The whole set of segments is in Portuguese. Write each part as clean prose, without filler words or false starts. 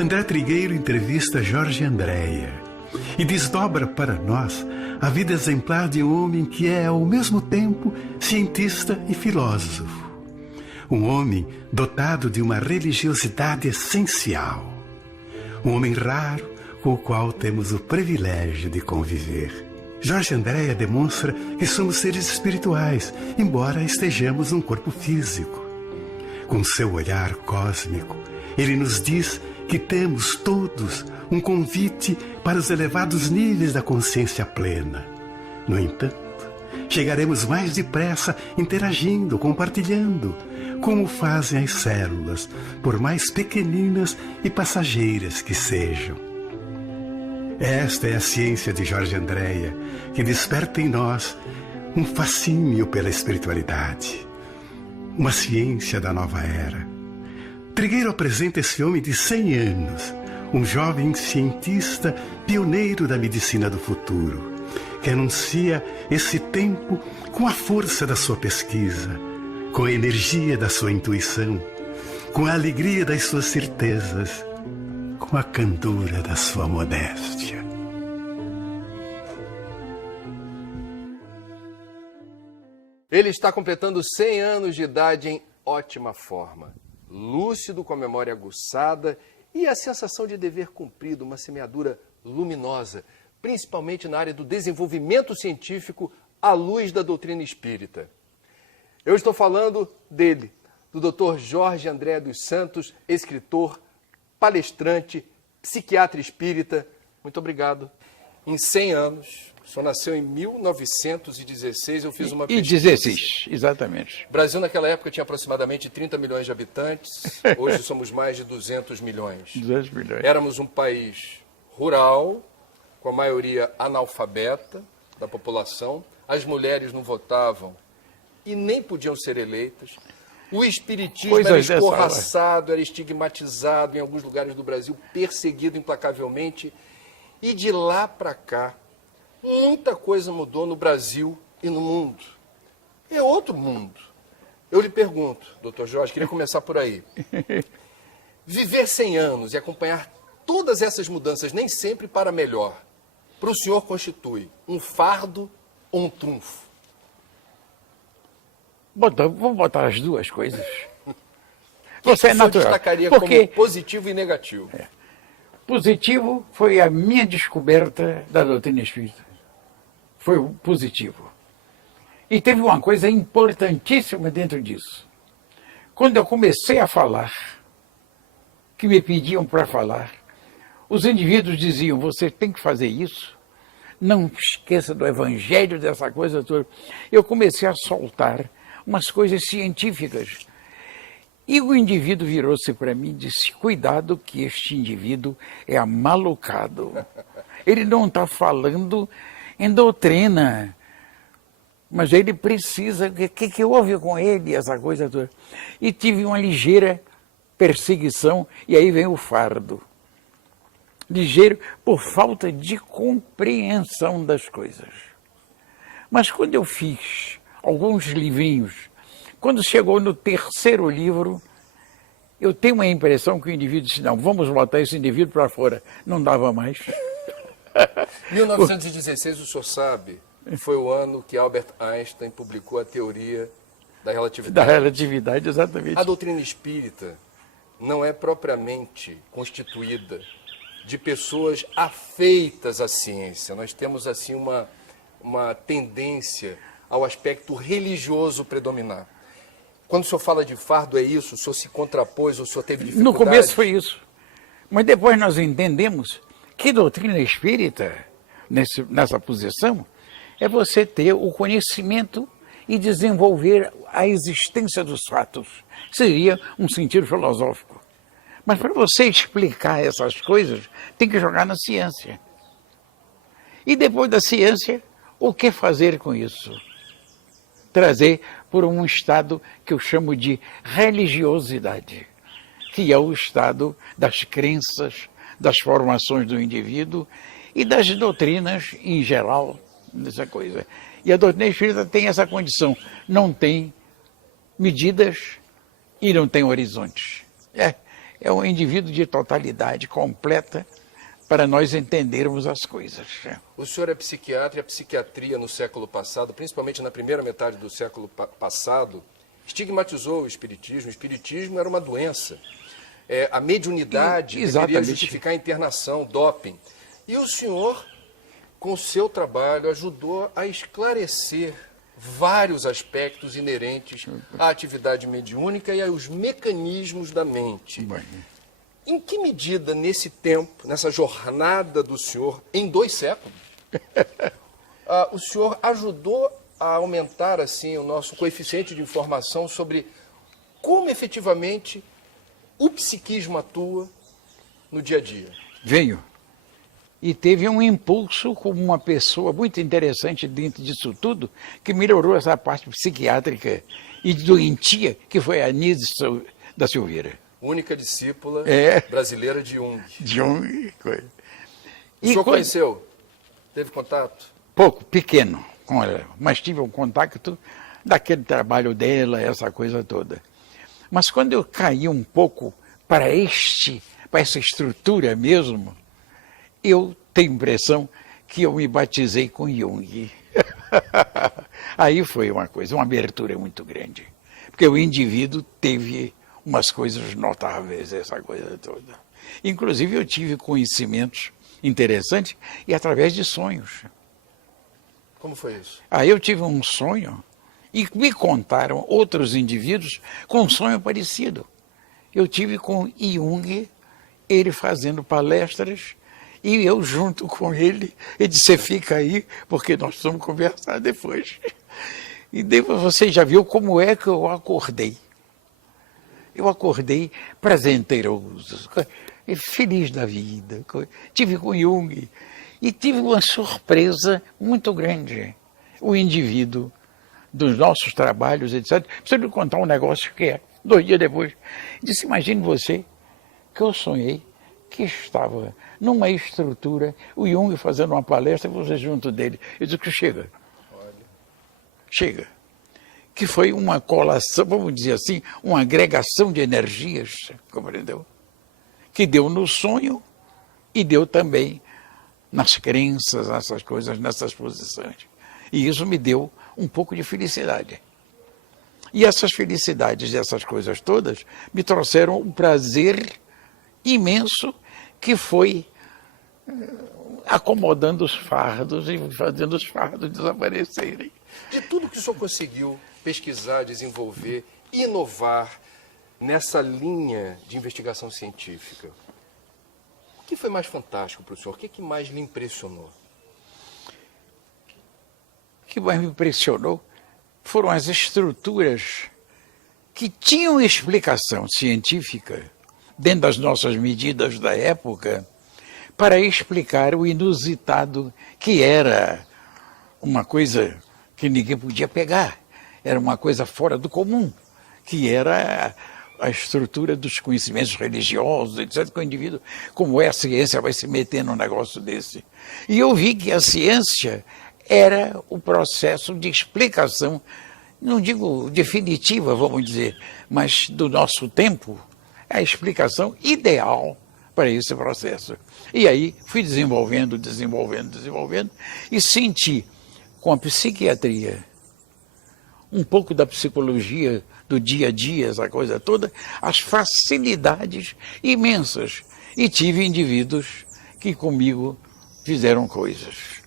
André Trigueiro entrevista Jorge Andréia e desdobra para nós a vida exemplar de um homem que é, ao mesmo tempo, cientista e filósofo. Um homem dotado de uma religiosidade essencial. Um homem raro com o qual temos o privilégio de conviver. Jorge Andréia demonstra que somos seres espirituais, embora estejamos num corpo físico. Com seu olhar cósmico, ele nos diz que temos todos um convite para os elevados níveis da consciência plena. No entanto, chegaremos mais depressa interagindo, compartilhando, como fazem as células, por mais pequeninas e passageiras que sejam. Esta é a ciência de Jorge Andréia, que desperta em nós um fascínio pela espiritualidade. Uma ciência da nova era. Trigueiro apresenta esse homem de 100 anos, um jovem cientista pioneiro da medicina do futuro, que anuncia esse tempo com a força da sua pesquisa, com a energia da sua intuição, com a alegria das suas certezas, com a candura da sua modéstia. Ele está completando 100 anos de idade em ótima forma. Lúcido, com a memória aguçada e a sensação de dever cumprido, uma semeadura luminosa, principalmente na área do desenvolvimento científico à luz da doutrina espírita. Eu estou falando dele, do Dr. Jorge Andréia dos Santos, escritor, palestrante, psiquiatra espírita. Muito obrigado. Em 100 anos, o senhor nasceu em 1916, eu fiz uma pesquisa. E 16, exatamente. O Brasil naquela época tinha aproximadamente 30 milhões de habitantes, hoje somos mais de 200 milhões. 200 milhões. Éramos um país rural, com a maioria analfabeta da população, as mulheres não votavam e nem podiam ser eleitas. O espiritismo era escorraçado, era estigmatizado em alguns lugares do Brasil, perseguido implacavelmente. E de lá para cá, muita coisa mudou no Brasil e no mundo. É outro mundo. Eu lhe pergunto, doutor Jorge, queria começar por aí. Viver 100 anos e acompanhar todas essas mudanças, nem sempre para melhor, para o senhor constitui um fardo ou um trunfo? Vamos botar as duas coisas. Você é natural. Destacaria como positivo e negativo? Positivo foi a minha descoberta da doutrina espírita. Foi o positivo. E teve uma coisa importantíssima dentro disso. Quando eu comecei a falar, que me pediam para falar, os indivíduos diziam, você tem que fazer isso, não esqueça do evangelho, dessa coisa toda. Eu comecei a soltar umas coisas científicas. E o indivíduo virou-se para mim e disse, cuidado que este indivíduo é amalucado. Ele não está falando em doutrina, mas ele precisa, o que houve com ele, essa coisa toda. E tive uma ligeira perseguição, e aí vem o fardo. Ligeiro por falta de compreensão das coisas. Mas quando eu fiz alguns livrinhos, quando chegou no terceiro livro, eu tenho uma impressão que o indivíduo disse, não, vamos botar esse indivíduo para fora. Não dava mais. 1916, o senhor sabe, foi o ano que Albert Einstein publicou a teoria da relatividade. Da relatividade, exatamente. A doutrina espírita não é propriamente constituída de pessoas afeitas à ciência. Nós temos, assim, uma tendência ao aspecto religioso predominar. Quando o senhor fala de fardo, é isso? O senhor se contrapôs, o senhor teve dificuldade? No começo foi isso. Mas depois nós entendemos que doutrina espírita, nessa posição, é você ter o conhecimento e desenvolver a existência dos fatos. Seria um sentido filosófico. Mas para você explicar essas coisas, tem que jogar na ciência. E depois da ciência, o que fazer com isso? Trazer por um estado que eu chamo de religiosidade, que é o estado das crenças, das formações do indivíduo e das doutrinas em geral, dessa coisa. E a doutrina espírita tem essa condição, não tem medidas e não tem horizontes. é um indivíduo de totalidade completa para nós entendermos as coisas. O senhor é psiquiatra e a psiquiatria no século passado, principalmente na primeira metade do século passado, estigmatizou o espiritismo. O espiritismo era uma doença. A mediunidade deveria justificar a internação, doping. E o senhor, com o seu trabalho, ajudou a esclarecer vários aspectos inerentes à atividade mediúnica e aos mecanismos da mente. Em que medida, nesse tempo, nessa jornada do senhor, em 2 séculos, o senhor ajudou a aumentar assim o nosso coeficiente de informação sobre como efetivamente o psiquismo atua no dia a dia? Veio. E teve um impulso com uma pessoa muito interessante dentro disso tudo, que melhorou essa parte psiquiátrica e doentia, que foi a Anísia da Silveira. Única discípula brasileira de Jung. Jung. O senhor conheceu? Teve contato? Pouco, pequeno com ela, mas tive um contato daquele trabalho dela, essa coisa toda. Mas quando eu caí um pouco para essa estrutura mesmo, eu tenho a impressão que eu me batizei com Jung. Aí foi uma abertura muito grande. Porque o indivíduo teve umas coisas notáveis, essa coisa toda. Inclusive eu tive conhecimentos interessantes e através de sonhos. Como foi isso? Aí eu tive um sonho e me contaram outros indivíduos com um sonho parecido. Eu tive com Jung, ele fazendo palestras, e eu junto com ele, ele disse, você fica aí, porque nós vamos conversar depois. E depois você já viu como é que eu acordei. Eu acordei prazenteroso, feliz da vida. Tive com Jung e tive uma surpresa muito grande. O indivíduo dos nossos trabalhos, etc. Preciso lhe contar um negócio que 2 dias depois. Disse, imagine você que eu sonhei que estava numa estrutura, o Jung fazendo uma palestra e você junto dele. Eu disse que chega. Chega. Que foi uma colação, vamos dizer assim, uma agregação de energias, compreendeu? Que deu no sonho e deu também nas crenças, nessas coisas, nessas posições. E isso me deu um pouco de felicidade. E essas felicidades e essas coisas todas me trouxeram um prazer imenso que foi acomodando os fardos e fazendo os fardos desaparecerem. De tudo que o senhor conseguiu pesquisar, desenvolver, inovar nessa linha de investigação científica, o que foi mais fantástico para o senhor? O que mais lhe impressionou? O que mais me impressionou foram as estruturas que tinham explicação científica, dentro das nossas medidas da época, para explicar o inusitado, que era uma coisa que ninguém podia pegar. Era uma coisa fora do comum, que era a estrutura dos conhecimentos religiosos, etc., que o indivíduo, como é a ciência, vai se meter num negócio desse. E eu vi que a ciência era o processo de explicação, não digo definitiva, vamos dizer, mas do nosso tempo, a explicação ideal para esse processo. E aí fui desenvolvendo, e senti com a psiquiatria, um pouco da psicologia do dia a dia, essa coisa toda, as facilidades imensas. E tive indivíduos que comigo fizeram coisas.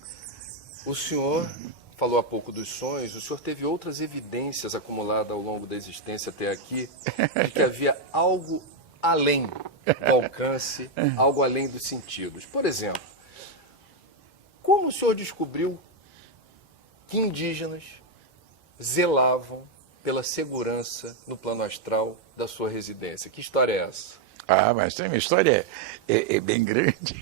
O senhor falou há pouco dos sonhos, o senhor teve outras evidências acumuladas ao longo da existência até aqui, de que havia algo além do alcance, algo além dos sentidos. Por exemplo, como o senhor descobriu que indígenas zelavam pela segurança no plano astral da sua residência? Que história é essa? Mas tem uma história bem grande.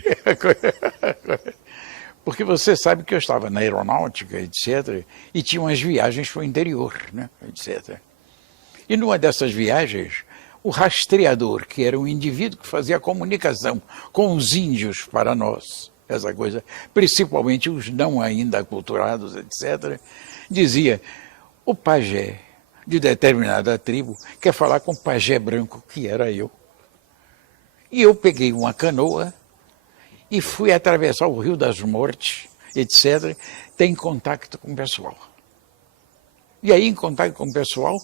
Porque você sabe que eu estava na aeronáutica, etc., e tinha umas viagens para o interior, né, etc. E numa dessas viagens, o rastreador, que era um indivíduo que fazia a comunicação com os índios para nós, essa coisa, principalmente os não ainda aculturados, etc., dizia, o pajé de determinada tribo quer falar com o pajé branco, que era eu. E eu peguei uma canoa e fui atravessar o Rio das Mortes, etc., ter contato com o pessoal. E aí, em contato com o pessoal,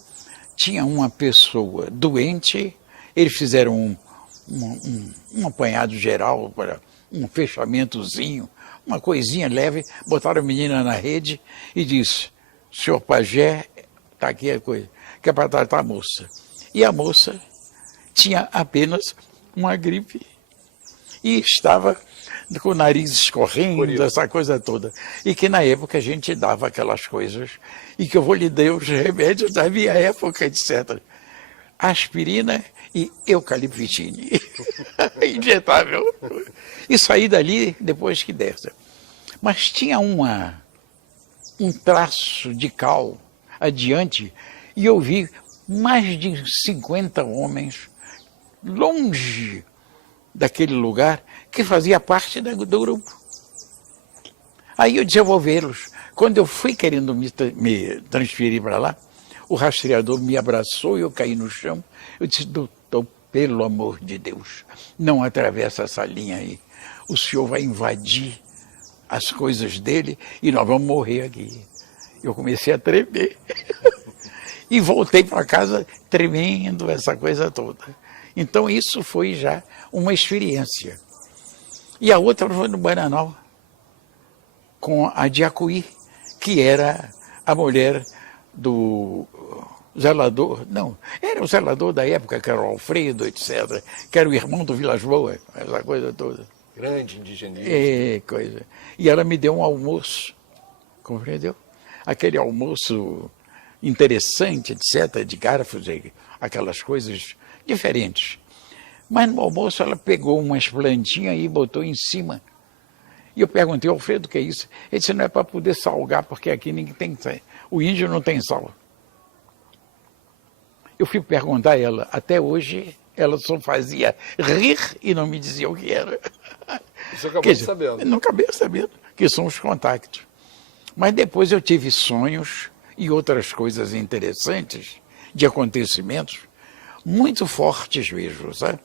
tinha uma pessoa doente, eles fizeram um apanhado geral, para um fechamentozinho, uma coisinha leve, botaram a menina na rede e disse, senhor pajé, está aqui a coisa, que é para tratar a moça. E a moça tinha apenas uma gripe e estava com o nariz escorrendo, essa coisa toda. E que na época a gente dava aquelas coisas, e que eu vou lhe dar os remédios da minha época, etc. Aspirina e eucaliptine, injetável. E saí dali depois que dessa. Mas tinha um traço de cal adiante, e eu vi mais de 50 homens longe daquele lugar que fazia parte do grupo. Aí eu disse, eu vou vê-los. Quando eu fui querendo me transferir para lá, o rastreador me abraçou e eu caí no chão. Eu disse, doutor, pelo amor de Deus, não atravessa essa linha aí. O senhor vai invadir as coisas dele e nós vamos morrer aqui. Eu comecei a tremer. E voltei para casa tremendo, essa coisa toda. Então isso foi já uma experiência. E a outra foi no Bananal, com a Diacuí, que era a mulher do zelador, não, era o zelador da época, que era o Alfredo, etc., que era o irmão do Vilas Boas, essa coisa toda. Grande indigenista. É, coisa. E ela me deu um almoço, compreendeu? Aquele almoço interessante, etc., de garfos, aquelas coisas diferentes. Mas no almoço ela pegou umas plantinhas e botou em cima. E eu perguntei, Alfredo, o que é isso? Ele disse, não é para poder salgar, porque aqui ninguém tem sal. O índio não tem sal. Eu fui perguntar a ela, até hoje ela só fazia rir e não me dizia o que era. Você acabou sabendo. Não acabei sabendo, que são os contactos. Mas depois eu tive sonhos e outras coisas interessantes, de acontecimentos, muito fortes mesmo, sabe?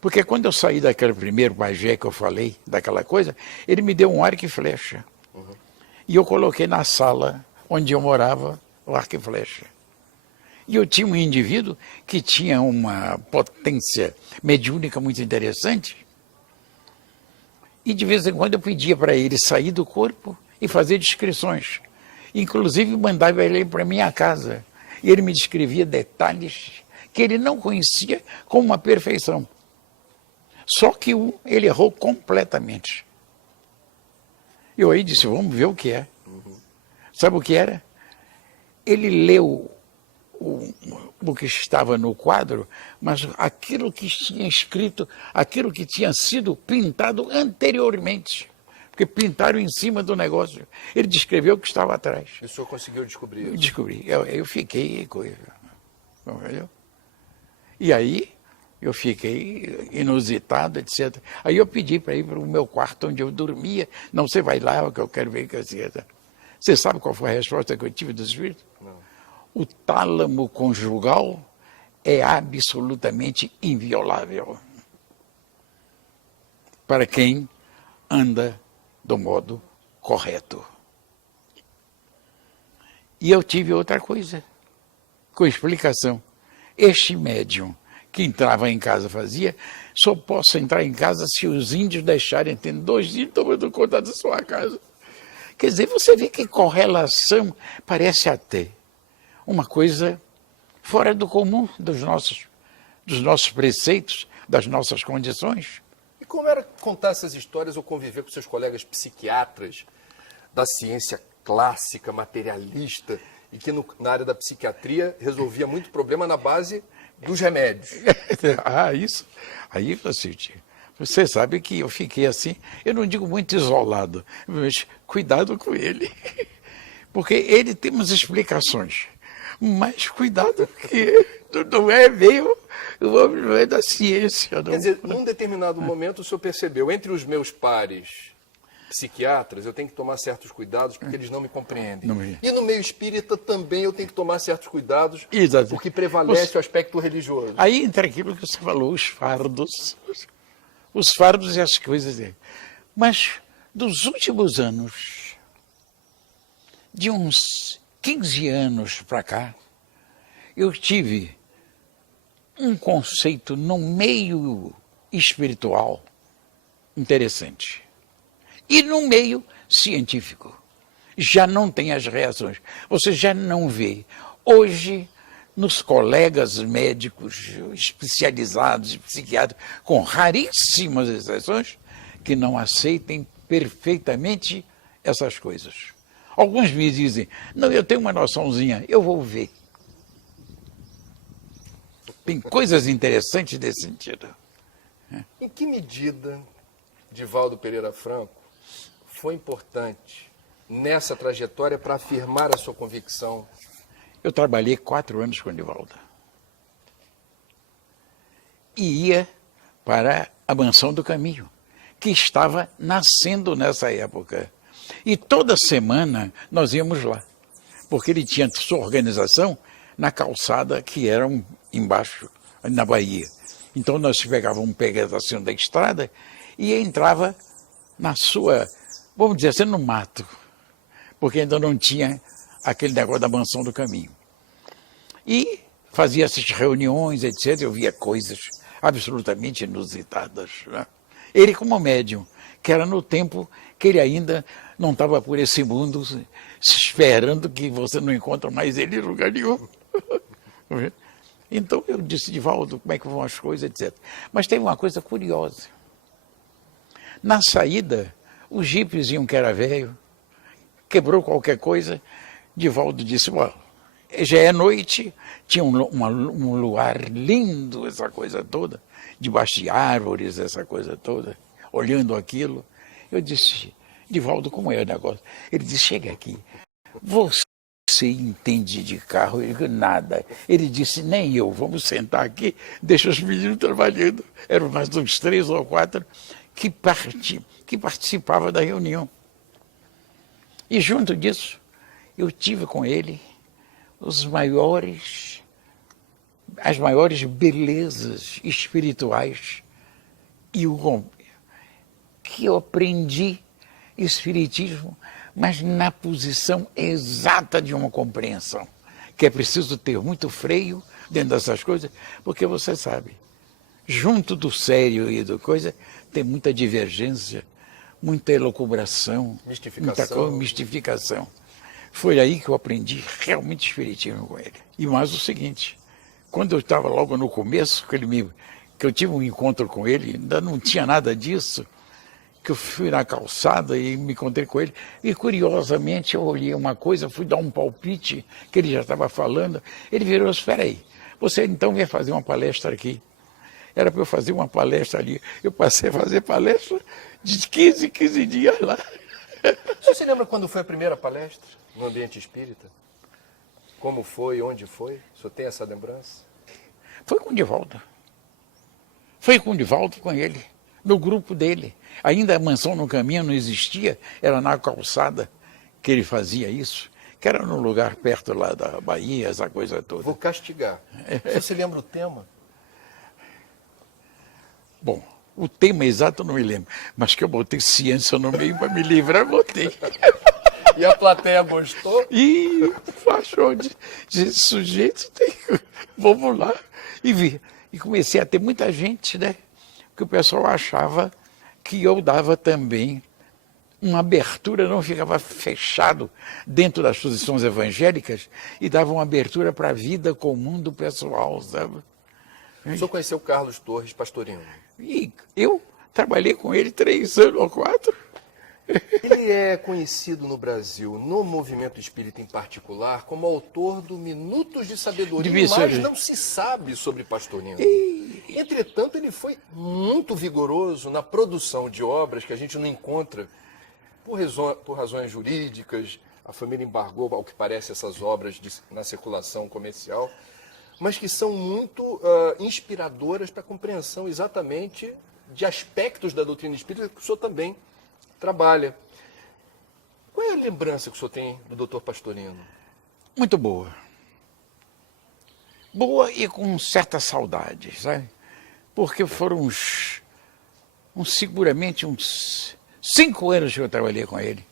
Porque quando eu saí daquele primeiro pajé que eu falei, daquela coisa, ele me deu um arco e flecha. Uhum. E eu coloquei na sala onde eu morava o arco e flecha. E eu tinha um indivíduo que tinha uma potência mediúnica muito interessante. E de vez em quando eu pedia para ele sair do corpo e fazer descrições. Inclusive mandava ele para minha casa. E ele me descrevia detalhes que ele não conhecia com uma perfeição. Só que ele errou completamente. Eu aí disse, vamos ver o que é. Uhum. Sabe o que era? Ele leu o que estava no quadro, mas aquilo que tinha escrito, aquilo que tinha sido pintado anteriormente. Porque pintaram em cima do negócio. Ele descreveu o que estava atrás. E o senhor conseguiu descobrir isso? Eu descobri. Eu fiquei coisa. Entendeu? E aí eu fiquei inusitado, etc. Aí eu pedi para ir para o meu quarto onde eu dormia. Não, você vai lá, que eu quero ver o que você... Você sabe qual foi a resposta que eu tive dos espíritos? Não. O tálamo conjugal é absolutamente inviolável para quem anda do modo correto. E eu tive outra coisa, com explicação. Este médium que entrava em casa fazia, só posso entrar em casa se os índios deixarem, ter 2 dias tomando conta da sua casa. Quer dizer, você vê que correlação parece até uma coisa fora do comum dos nossos preceitos, das nossas condições. E como era contar essas histórias ou conviver com seus colegas psiquiatras da ciência clássica, materialista, e que na área da psiquiatria resolvia muito problema na base dos remédios? Isso. Aí, você sabe que eu fiquei assim, eu não digo muito isolado, mas cuidado com ele. Porque ele tem umas explicações. Mas cuidado, porque não é meio não é da ciência. Não. Quer dizer, num determinado momento o senhor percebeu, entre os meus pares, psiquiatras, eu tenho que tomar certos cuidados porque eles não me compreendem. Não. E no meio espírita também eu tenho que tomar certos cuidados Exato. porque prevalece o aspecto religioso. Aí entra aquilo que você falou, os fardos. Os fardos e as coisas. Mas dos últimos anos, de uns 15 anos para cá, eu tive um conceito no meio espiritual interessante. E no meio científico. Já não tem as reações. Você já não vê. Hoje, nos colegas médicos especializados, psiquiatras, com raríssimas exceções, que não aceitem perfeitamente essas coisas. Alguns me dizem, não, eu tenho uma noçãozinha, eu vou ver. Tem coisas interessantes nesse sentido. Em que medida Divaldo Pereira Franco foi importante nessa trajetória para afirmar a sua convicção? Eu trabalhei 4 anos com o Divaldo. E ia para a Mansão do Caminho, que estava nascendo nessa época. E toda semana nós íamos lá, porque ele tinha sua organização na calçada que era embaixo, na Bahia. Então nós pegávamos um pedacinho da estrada e entrava na sua, vamos dizer assim, no mato, porque ainda não tinha aquele negócio da Mansão do Caminho. E fazia essas reuniões, etc. Eu via coisas absolutamente inusitadas, né? Ele como médium, que era no tempo que ele ainda não estava por esse mundo, esperando que você não encontra mais ele em lugar nenhum. Então eu disse, Divaldo, como é que vão as coisas, etc. Mas teve uma coisa curiosa. Na saída, os jipes que era velho, quebrou qualquer coisa, Divaldo disse, bom, já é noite, tinha um lugar lindo, essa coisa toda, debaixo de árvores, essa coisa toda, olhando aquilo. Eu disse, Divaldo, como é o negócio? Ele disse, chega aqui, você entende de carro? Eu digo, nada. Ele disse, nem eu, vamos sentar aqui, deixa os meninos trabalhando. Eram mais uns 3 ou 4 que participavam da reunião. E junto disso, eu tive com ele as maiores belezas espirituais que eu aprendi espiritismo, mas na posição exata de uma compreensão, que é preciso ter muito freio dentro dessas coisas, porque você sabe, junto do sério e do coisa, tem muita divergência, muita elucubração, muita mistificação. Foi aí que eu aprendi realmente espiritismo com ele. E mais o seguinte, quando eu estava logo no começo, que eu tive um encontro com ele, ainda não tinha nada disso, que eu fui na calçada e me encontrei com ele, e curiosamente eu olhei uma coisa, fui dar um palpite, que ele já estava falando, ele virou, espera aí, você então ia fazer uma palestra aqui. Era para eu fazer uma palestra ali, eu passei a fazer palestra de 15 dias lá. Você se lembra quando foi a primeira palestra no ambiente espírita? Como foi, onde foi? O senhor tem essa lembrança? Foi com o Divaldo. Foi com o Divaldo, com ele, no grupo dele. Ainda a Mansão no Caminho não existia, era na calçada que ele fazia isso, que era num lugar perto lá da Bahia, essa coisa toda. Vou castigar. Você se lembra o tema? Bom, o tema exato eu não me lembro, mas que eu botei ciência no meio para me livrar, botei. E a plateia gostou? E achou de sujeito, vamos lá. E vi. E comecei a ter muita gente, né? Que o pessoal achava que eu dava também uma abertura, não ficava fechado dentro das posições evangélicas e dava uma abertura para a vida comum do pessoal, sabe? O senhor conheceu Carlos Torres Pastorino? E eu trabalhei com ele 3 anos ou 4. Ele é conhecido no Brasil, no movimento espírita em particular, como autor do Minutos de Sabedoria, mas não se sabe sobre Pastorino. Entretanto, ele foi muito vigoroso na produção de obras que a gente não encontra por razões jurídicas. A família embargou, ao que parece, essas obras na circulação comercial, mas que são muito inspiradoras para a compreensão exatamente de aspectos da doutrina espírita que o senhor também trabalha. Qual é a lembrança que o senhor tem do Dr. Pastorino? Muito boa. Boa e com certa saudade, sabe? Porque foram seguramente uns 5 anos que eu trabalhei com ele.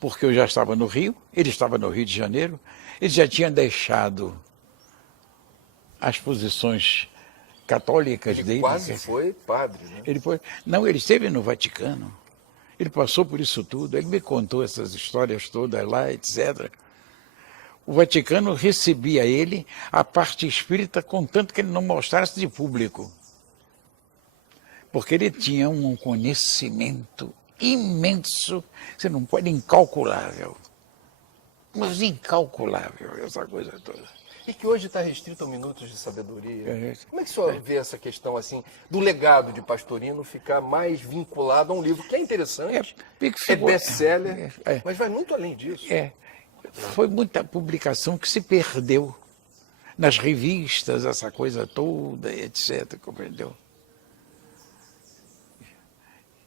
Porque eu já estava no Rio, ele estava no Rio de Janeiro, ele já tinha deixado as posições católicas Ele dele. quase foi padre, né? Não, ele esteve no Vaticano. Ele passou por isso tudo. Ele me contou essas histórias todas lá, etc. O Vaticano recebia ele, a parte espírita, contanto que ele não mostrasse de público. Porque ele tinha um conhecimento imenso, você não pode, incalculável. Mas incalculável, essa coisa toda. E que hoje está restrito a minutos de sabedoria. Como é que o senhor vê essa questão assim do legado de Pastorino ficar mais vinculado a um livro que é interessante, é best-seller, mas vai muito além disso. Foi muita publicação que se perdeu nas revistas, essa coisa toda, etc., compreendeu?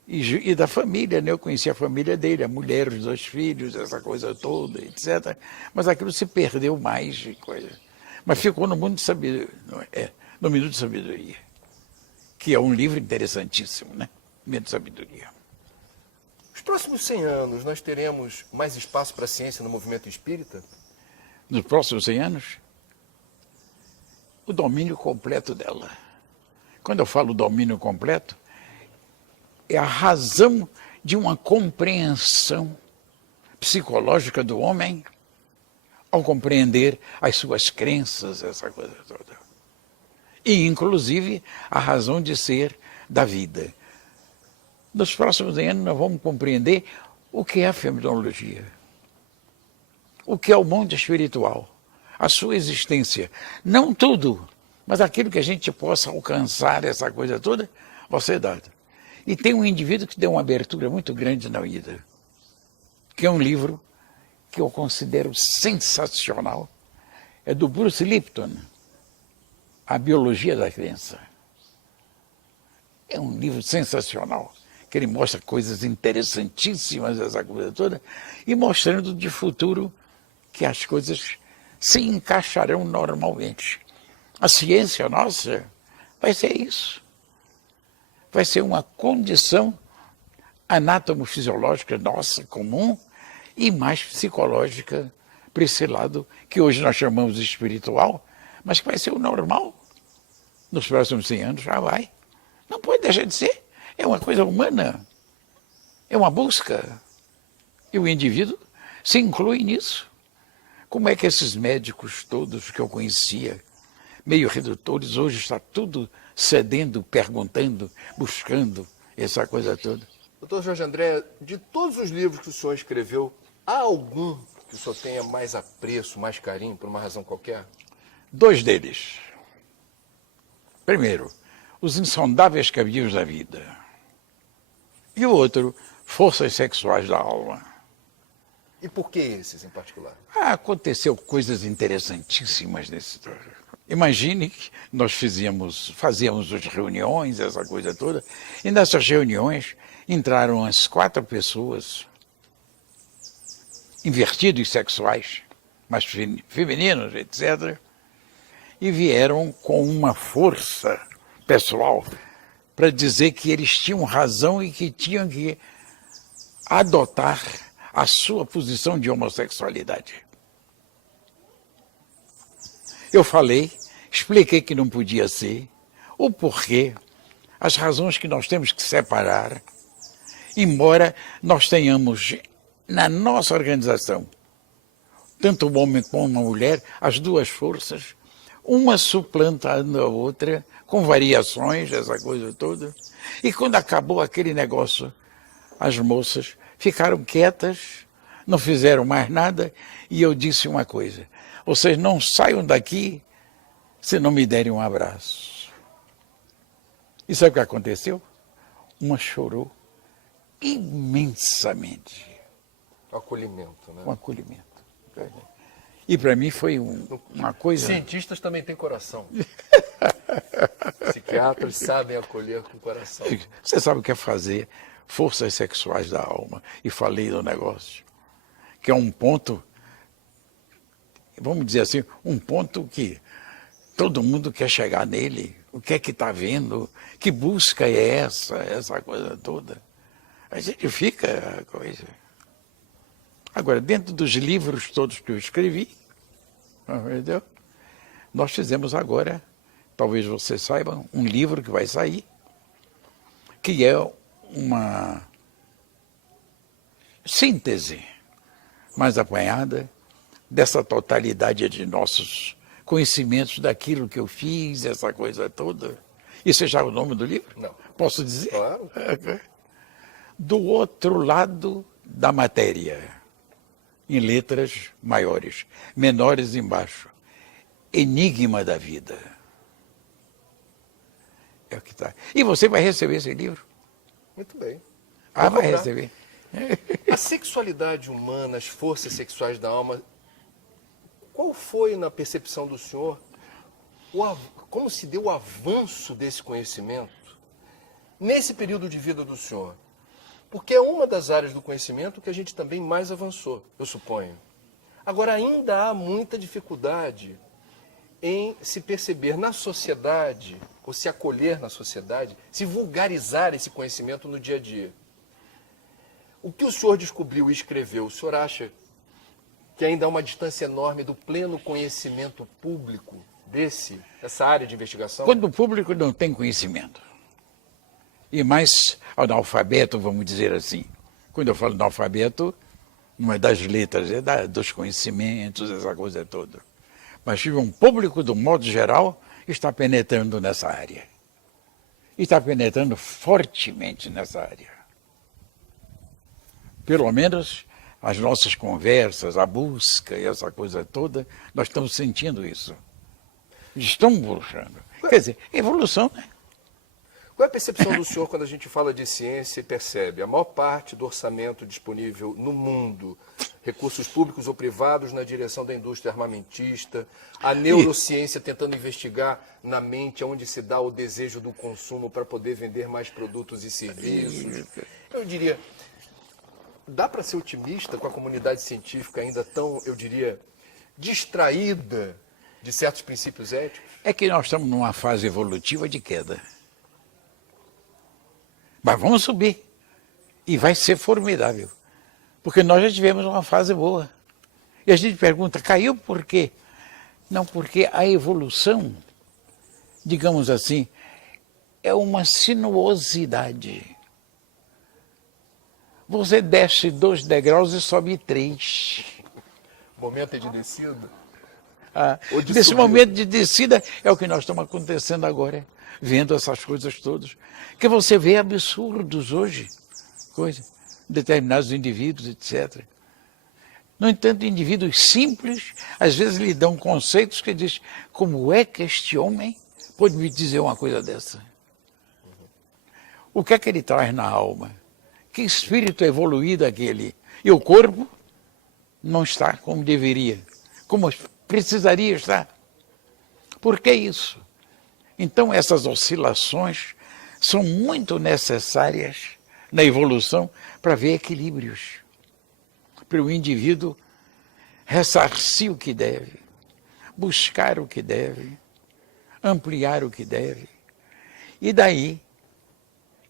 E da família, né? Eu conheci a família dele, a mulher, os 2 filhos, essa coisa toda, etc. Mas aquilo se perdeu mais de coisa. Mas ficou no Mundo de Sabedoria, no Minuto de Sabedoria, que é um livro interessantíssimo, né? Minuto de Sabedoria. Nos próximos 100 anos, nós teremos mais espaço para a ciência no movimento espírita? Nos próximos 100 anos, o domínio completo dela. Quando eu falo domínio completo, é a razão de uma compreensão psicológica do homem ao compreender as suas crenças, essa coisa toda. E, inclusive, a razão de ser da vida. Nos próximos anos, nós vamos compreender o que é a fenomenologia, o que é o mundo espiritual, a sua existência. Não tudo, mas aquilo que a gente possa alcançar, essa coisa toda, vai ser dado. E tem um indivíduo que deu uma abertura muito grande na vida, que é um livro que eu considero sensacional. É do Bruce Lipton, A Biologia da Crença. É um livro sensacional, que ele mostra coisas interessantíssimas, essa coisa toda, e mostrando de futuro que as coisas se encaixarão normalmente. A ciência nossa vai ser isso. Vai ser uma condição anatomofisiológica nossa, comum, e mais psicológica para esse lado, que hoje nós chamamos de espiritual, mas que vai ser o normal. Nos próximos 100 anos já vai. Não pode deixar de ser. É uma coisa humana. É uma busca. E o indivíduo se inclui nisso. Como é que esses médicos todos que eu conhecia, meio redutores, hoje está tudo cedendo, perguntando, buscando, essa coisa toda. Doutor Jorge André, de todos os livros que o senhor escreveu, há algum que o senhor tenha mais apreço, mais carinho, por uma razão qualquer? 2 deles. Primeiro, Os Insondáveis Caminhos da Vida. E o outro, Forças Sexuais da Alma. E por que esses em particular? Aconteceu coisas interessantíssimas nesse história. Imagine que nós fazíamos as reuniões, essa coisa toda, e nessas reuniões entraram as 4 pessoas, invertidos sexuais, mas femininos, etc., e vieram com uma força pessoal para dizer que eles tinham razão e que tinham que adotar a sua posição de homossexualidade. Eu falei, expliquei que não podia ser, o porquê, as razões que nós temos que separar, embora nós tenhamos na nossa organização, tanto o homem como a mulher, as 2 forças, uma suplantando a outra, com variações, essa coisa toda. E quando acabou aquele negócio, as moças ficaram quietas, não fizeram mais nada, e eu disse uma coisa: vocês não saiam daqui se não me derem um abraço. E sabe o que aconteceu? Uma chorou imensamente. O acolhimento, né? Um acolhimento. E para mim foi uma coisa... Cientistas também têm coração. Psiquiatras sabem acolher com o coração. Você sabe o que é fazer Forças Sexuais da Alma, e falei do negócio, que é um ponto, vamos dizer assim, um ponto que todo mundo quer chegar nele. O que é que está vendo? Que busca é essa coisa toda? A gente fica a coisa. Agora, dentro dos livros todos que eu escrevi, entendeu? Nós fizemos agora, talvez vocês saibam, um livro que vai sair, que é uma síntese mais apanhada dessa totalidade de nossos conhecimentos daquilo que eu fiz, essa coisa toda. Isso é já o nome do livro? Não. Posso dizer? Claro. Do outro lado da matéria, em letras maiores, menores embaixo. Enigma da vida. É o que está. E você vai receber esse livro? Muito bem. Ah, Vou vai comprar. receber. A sexualidade humana, as forças sexuais da alma, qual foi, na percepção do senhor, como se deu o avanço desse conhecimento nesse período de vida do senhor? Porque é uma das áreas do conhecimento que a gente também mais avançou, eu suponho. Agora, ainda há muita dificuldade em se perceber na sociedade, ou se acolher na sociedade, se vulgarizar esse conhecimento no dia a dia. O que o senhor descobriu e escreveu, o senhor acha que ainda há uma distância enorme do pleno conhecimento público dessa área de investigação? Quando o público não tem conhecimento, e mais analfabeto, vamos dizer assim. Quando eu falo analfabeto, não é das letras, é dos conhecimentos, essa coisa toda. Mas um público, do modo geral, está penetrando nessa área. E está penetrando fortemente nessa área. Pelo menos as nossas conversas, a busca e essa coisa toda, nós estamos sentindo isso. Estamos evoluindo. Quer dizer, evolução, né? Qual é a percepção do senhor quando a gente fala de ciência e percebe a maior parte do orçamento disponível no mundo, recursos públicos ou privados na direção da indústria armamentista, a neurociência tentando investigar na mente onde se dá o desejo do consumo para poder vender mais produtos e serviços? Eu diria, dá para ser otimista com a comunidade científica ainda tão, eu diria, distraída de certos princípios éticos? É que nós estamos numa fase evolutiva de queda. Mas vamos subir. E vai ser formidável. Porque nós já tivemos uma fase boa. E a gente pergunta, caiu por quê? Não, porque a evolução, digamos assim, é uma sinuosidade. Você desce 2 degraus e sobe 3. Momento é de descida? Nesse momento de descida é o que nós estamos acontecendo agora, vendo essas coisas todas. Que você vê absurdos hoje, determinados indivíduos, etc. No entanto, indivíduos simples, às vezes lhe dão conceitos que diz, como é que este homem pode me dizer uma coisa dessa? O que é que ele traz na alma? Que espírito evoluído aquele? E o corpo não está como deveria, como precisaria estar. Por que isso? Então essas oscilações são muito necessárias na evolução para ver equilíbrios, para o indivíduo ressarcir o que deve, buscar o que deve, ampliar o que deve. E daí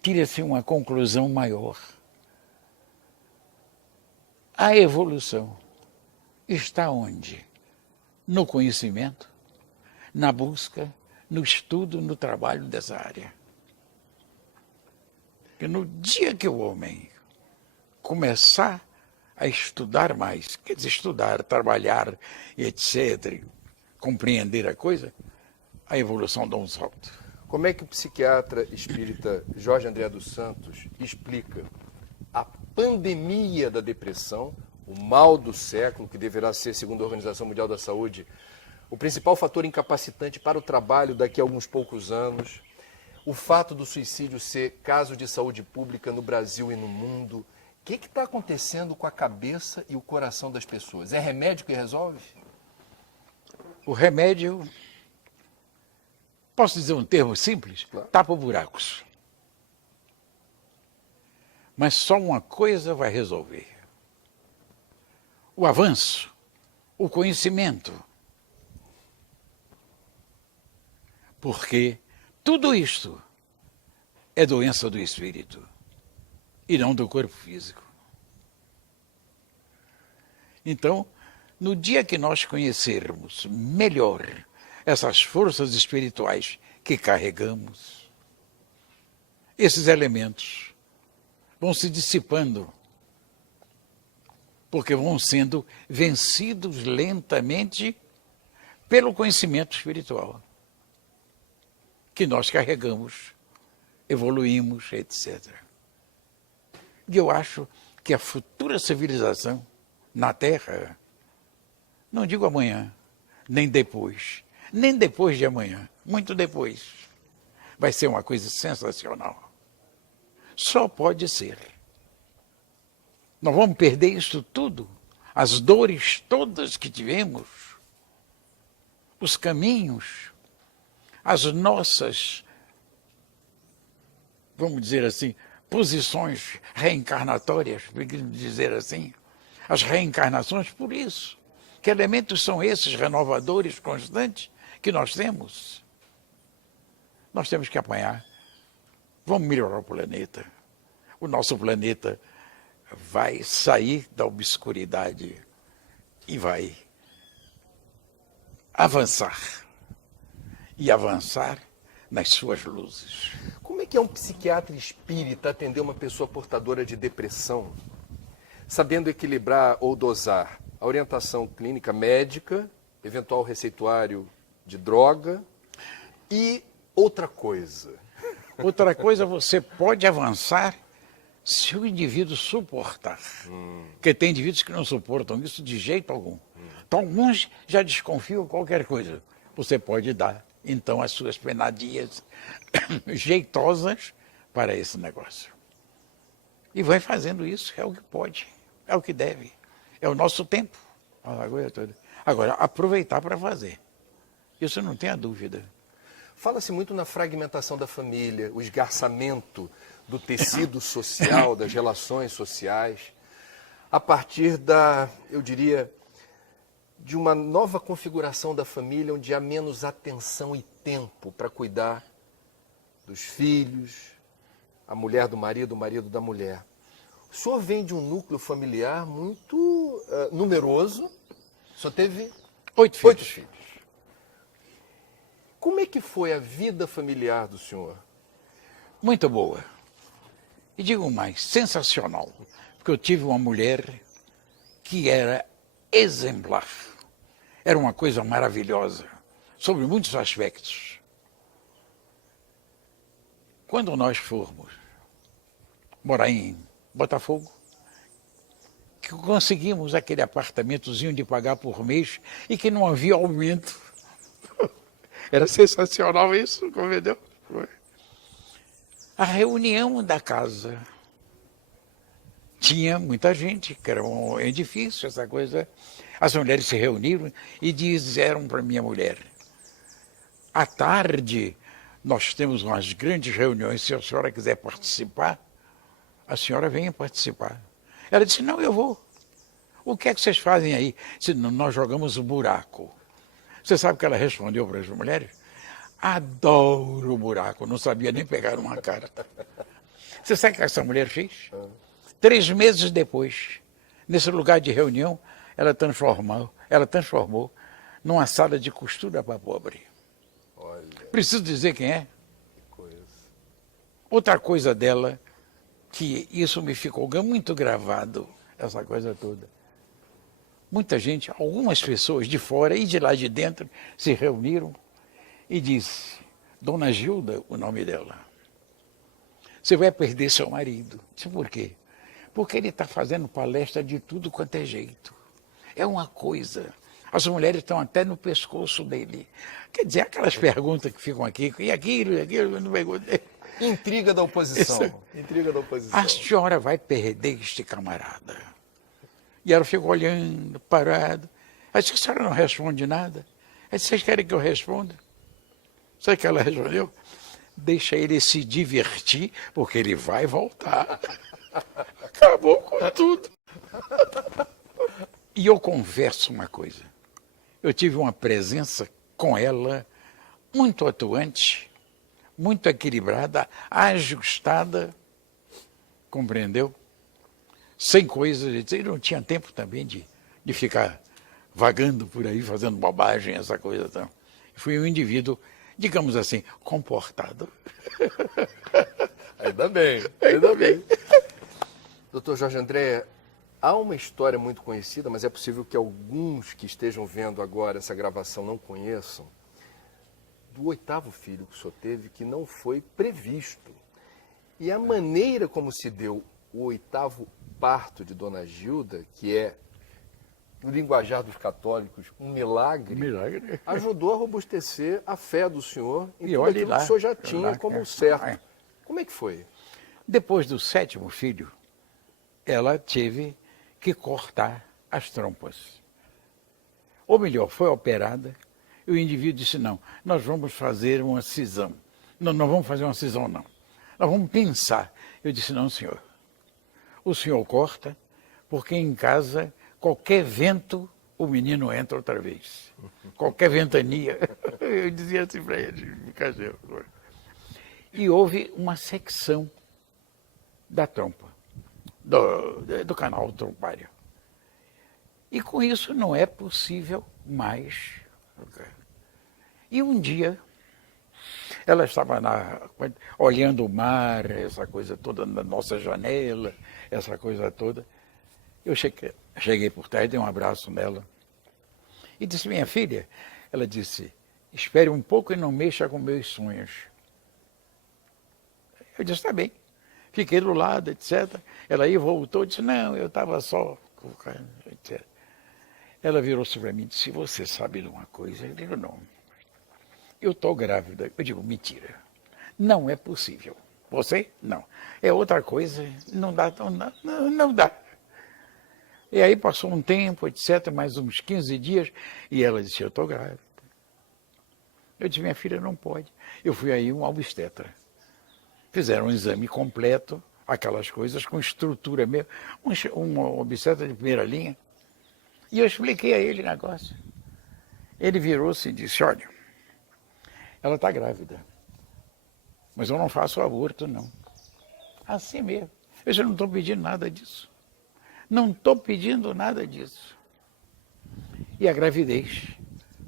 tira-se uma conclusão maior. A evolução está onde? No conhecimento, na busca, no estudo, no trabalho dessa área. Porque no dia que o homem começar a estudar mais, quer dizer, estudar, trabalhar, etc., compreender a coisa, a evolução dá um salto. Como é que o psiquiatra espírita Jorge André dos Santos explica a pandemia da depressão, o mal do século, que deverá ser, segundo a Organização Mundial da Saúde, o principal fator incapacitante para o trabalho daqui a alguns poucos anos, o fato do suicídio ser caso de saúde pública no Brasil e no mundo? O que está acontecendo com a cabeça e o coração das pessoas? É remédio que resolve? O remédio, posso dizer um termo simples? Claro. Tapa buracos. Mas só uma coisa vai resolver: o avanço, o conhecimento. Porque tudo isto é doença do espírito e não do corpo físico. Então, no dia que nós conhecermos melhor essas forças espirituais que carregamos, esses elementos vão se dissipando, porque vão sendo vencidos lentamente pelo conhecimento espiritual que nós carregamos, evoluímos, etc. E eu acho que a futura civilização na Terra, não digo amanhã, nem depois de amanhã, muito depois, vai ser uma coisa sensacional. Só pode ser. Nós vamos perder isso tudo, as dores todas que tivemos, os caminhos, as nossas, vamos dizer assim, posições reencarnatórias, podemos dizer assim, as reencarnações, por isso. Que elementos são esses renovadores constantes que nós temos? Nós temos que apanhar. Vamos melhorar o planeta. O nosso planeta vai sair da obscuridade e vai avançar. E avançar nas suas luzes. Como é que é um psiquiatra espírita atender uma pessoa portadora de depressão, sabendo equilibrar ou dosar a orientação clínica médica, eventual receituário de droga e outra coisa? Outra coisa, você pode avançar se o indivíduo suportar. Porque tem indivíduos que não suportam isso de jeito algum. Então, alguns já desconfiam de qualquer coisa. Você pode dar, então, as suas penadias jeitosas para esse negócio. E vai fazendo isso, é o que pode, é o que deve. É o nosso tempo. Agora, aproveitar para fazer. Isso não tenha dúvida. Fala-se muito na fragmentação da família, o esgarçamento do tecido social, das relações sociais, a partir eu diria, de uma nova configuração da família, onde há menos atenção e tempo para cuidar dos filhos, a mulher do marido, o marido da mulher. O senhor vem de um núcleo familiar muito numeroso, só teve 8 filhos. Como é que foi a vida familiar do senhor? Muito boa. E digo mais, sensacional. Porque eu tive uma mulher que era exemplar. Era uma coisa maravilhosa, sobre muitos aspectos. Quando nós formos morar em Botafogo, que conseguimos aquele apartamentozinho de pagar por mês e que não havia aumento. Era sensacional isso, entendeu? A reunião da casa. Tinha muita gente, que era um edifício, essa coisa. As mulheres se reuniram e disseram para minha mulher: à tarde nós temos umas grandes reuniões, se a senhora quiser participar, a senhora venha participar. Ela disse: não, eu vou. O que é que vocês fazem aí? Disse: nós jogamos o buraco. Você sabe o que ela respondeu para as mulheres? Adoro o buraco, não sabia nem pegar uma carta. Você sabe o que essa mulher fez? 3 meses depois, nesse lugar de reunião, ela transformou numa sala de costura para pobre. Olha. Preciso dizer quem é? Que coisa. Outra coisa dela, que isso me ficou muito gravado, essa coisa toda. Muita gente, algumas pessoas de fora e de lá de dentro, se reuniram e disse: Dona Gilda, o nome dela, você vai perder seu marido. Disse: por quê? Porque ele está fazendo palestra de tudo quanto é jeito. É uma coisa. As mulheres estão até no pescoço dele. Quer dizer, aquelas perguntas que ficam aqui, e aquilo, não perguntei. Intriga da oposição. Intriga da oposição. A senhora vai perder este camarada. E ela ficou olhando, parada. Aí disse: a senhora não responde nada. Aí disse: vocês querem que eu responda? Sabe o que ela respondeu? Deixa ele se divertir, porque ele vai voltar. Acabou com tudo. E eu confesso uma coisa. Eu tive uma presença com ela muito atuante, muito equilibrada, ajustada, compreendeu? Sem coisas, eu não tinha tempo também de ficar vagando por aí, fazendo bobagem, essa coisa. Então. Fui um indivíduo, digamos assim, comportado. Ainda bem, ainda bem. Doutor Jorge André, há uma história muito conhecida, mas é possível que alguns que estejam vendo agora essa gravação não conheçam, do 8º filho que o senhor teve, que não foi previsto. E a maneira como se deu o 8º parto de Dona Gilda, que é, no linguajar dos católicos, um milagre, ajudou a robustecer a fé do senhor em tudo aquilo que o senhor já tinha como certo. Como é que foi? Depois do 7º filho, ela teve que cortar as trompas. Ou melhor, foi operada, e o indivíduo disse, não, nós vamos fazer uma cisão. Não, não vamos fazer uma cisão, não. Nós vamos pensar. Eu disse, não, senhor. O senhor corta, porque em casa, qualquer vento, o menino entra outra vez. Qualquer ventania. Eu dizia assim para ele, e houve uma secção da trompa, do canal trompário. E com isso não é possível mais. E um dia, ela estava olhando o mar, essa coisa toda, na nossa janela, essa coisa toda. Eu cheguei por trás, dei um abraço nela e disse, minha filha, ela disse, espere um pouco e não mexa com meus sonhos. Eu disse, tá bem. Fiquei do lado, etc. Ela aí voltou e disse, não, eu estava só, etc. Ela virou-se para mim e disse, você sabe de uma coisa? Eu digo, não. Eu estou grávida. Eu digo, mentira. Não é possível. Você? Não. É outra coisa. Não dá, não dá. E aí passou um tempo, etc., mais uns 15 dias, e ela disse, eu estou grávida. Eu disse, minha filha não pode. Eu fui aí um obstetra. Fizeram um exame completo, aquelas coisas com estrutura mesmo, um obstetra de primeira linha. E eu expliquei a ele o negócio. Ele virou-se e disse, olha, ela está grávida, mas eu não faço aborto, não. Assim mesmo. Eu já não estou pedindo nada disso. Não estou pedindo nada disso. E a gravidez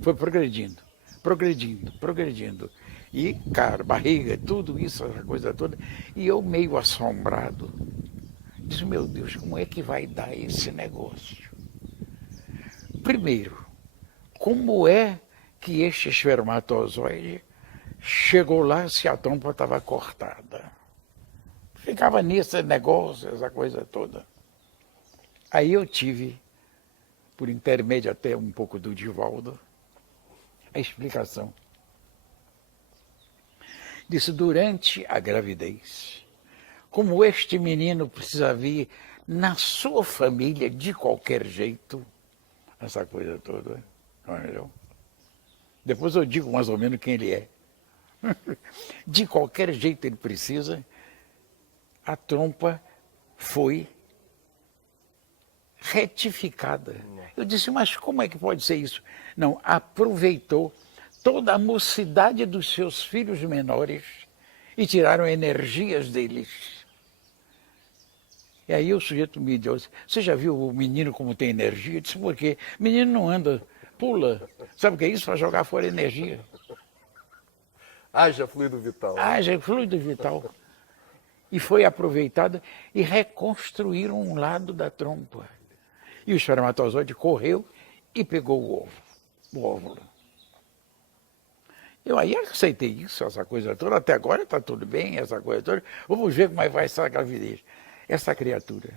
foi progredindo, progredindo, progredindo. E, cara, barriga, tudo isso, essa coisa toda. E eu meio assombrado. Disse, meu Deus, como é que vai dar esse negócio? Primeiro, como é que este espermatozoide chegou lá se a trompa estava cortada? Ficava nesse negócio, essa coisa toda. Aí eu tive, por intermédio até um pouco do Divaldo, a explicação. Disse, durante a gravidez, como este menino precisa vir na sua família de qualquer jeito, essa coisa toda, entendeu? Depois eu digo mais ou menos quem ele é. De qualquer jeito ele precisa, a trompa foi retificada. Eu disse, mas como é que pode ser isso? Não, aproveitou toda a mocidade dos seus filhos menores e tiraram energias deles. E aí o sujeito me disse, você já viu o menino como tem energia? Eu disse, por quê? O menino não anda, pula. Sabe o que é isso? Para jogar fora energia. Haja fluido vital. Haja fluido vital. E foi aproveitado e reconstruíram um lado da trompa. E o espermatozoide correu e pegou o óvulo. Eu aí aceitei isso, essa coisa toda. Até agora está tudo bem, essa coisa toda. Vamos ver como é que vai ser a gravidez. Essa criatura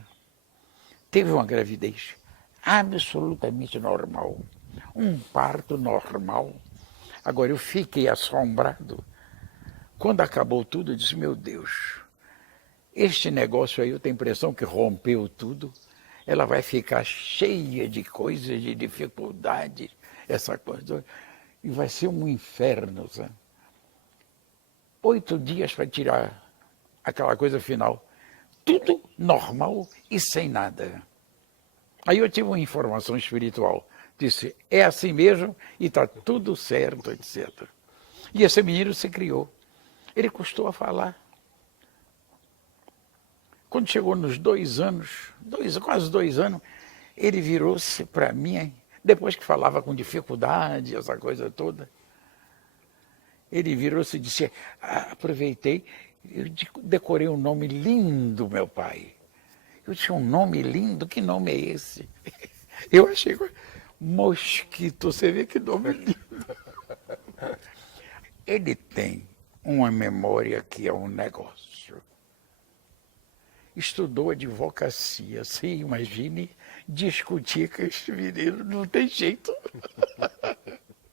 teve uma gravidez absolutamente normal. Um parto normal. Agora, eu fiquei assombrado. Quando acabou tudo, eu disse, meu Deus, este negócio aí, eu tenho a impressão que rompeu tudo. Ela vai ficar cheia de coisas, de dificuldades, essa coisa. E vai ser um inferno, sabe? 8 dias para tirar aquela coisa final. tudo normal e sem nada. Aí eu tive uma informação espiritual. Disse, é assim mesmo e está tudo certo, etc. E esse menino se criou. Ele custou a falar. Quando chegou nos 2 anos, quase 2 anos, ele virou-se para mim, depois que falava com dificuldade, essa coisa toda, ele virou-se e disse, aproveitei, eu decorei um nome lindo, meu pai. Eu tinha um nome lindo, que nome é esse? Eu achei, Mosquito, você vê que nome lindo. Ele tem uma memória que é um negócio. Estudou advocacia, você imagine discutir com esse menino, não tem jeito.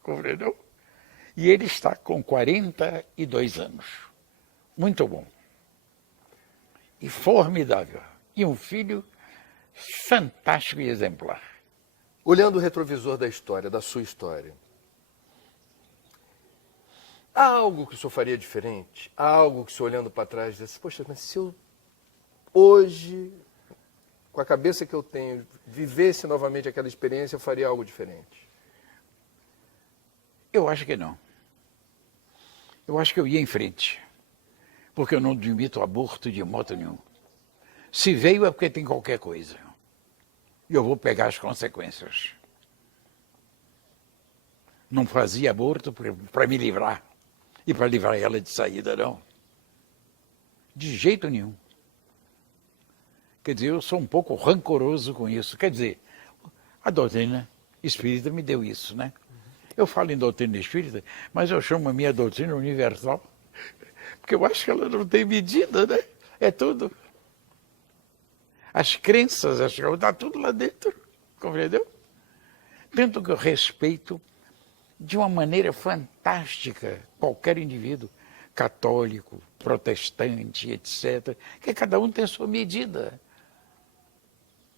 Compreendeu? E ele está com 42 anos. Muito bom. E formidável. E um filho fantástico e exemplar. Olhando o retrovisor da história, da sua história, há algo que o senhor faria diferente? Há algo que o senhor olhando para trás disse, poxa, mas se eu hoje, com a cabeça que eu tenho, vivesse novamente aquela experiência, eu faria algo diferente? Eu acho que não. Eu acho que eu ia em frente. Porque eu não admito aborto de modo nenhum. Se veio é porque tem qualquer coisa. E eu vou pegar as consequências. Não fazia aborto para me livrar. E para livrar ela de saída, não. De jeito nenhum. Quer dizer, eu sou um pouco rancoroso com isso. Quer dizer, a doutrina espírita me deu isso, né? Eu falo em doutrina espírita, mas eu chamo a minha doutrina universal, porque eu acho que ela não tem medida, né? É tudo. As crenças, está tudo lá dentro, compreendeu? Tanto que eu respeito de uma maneira fantástica qualquer indivíduo, católico, protestante, etc., que cada um tem a sua medida.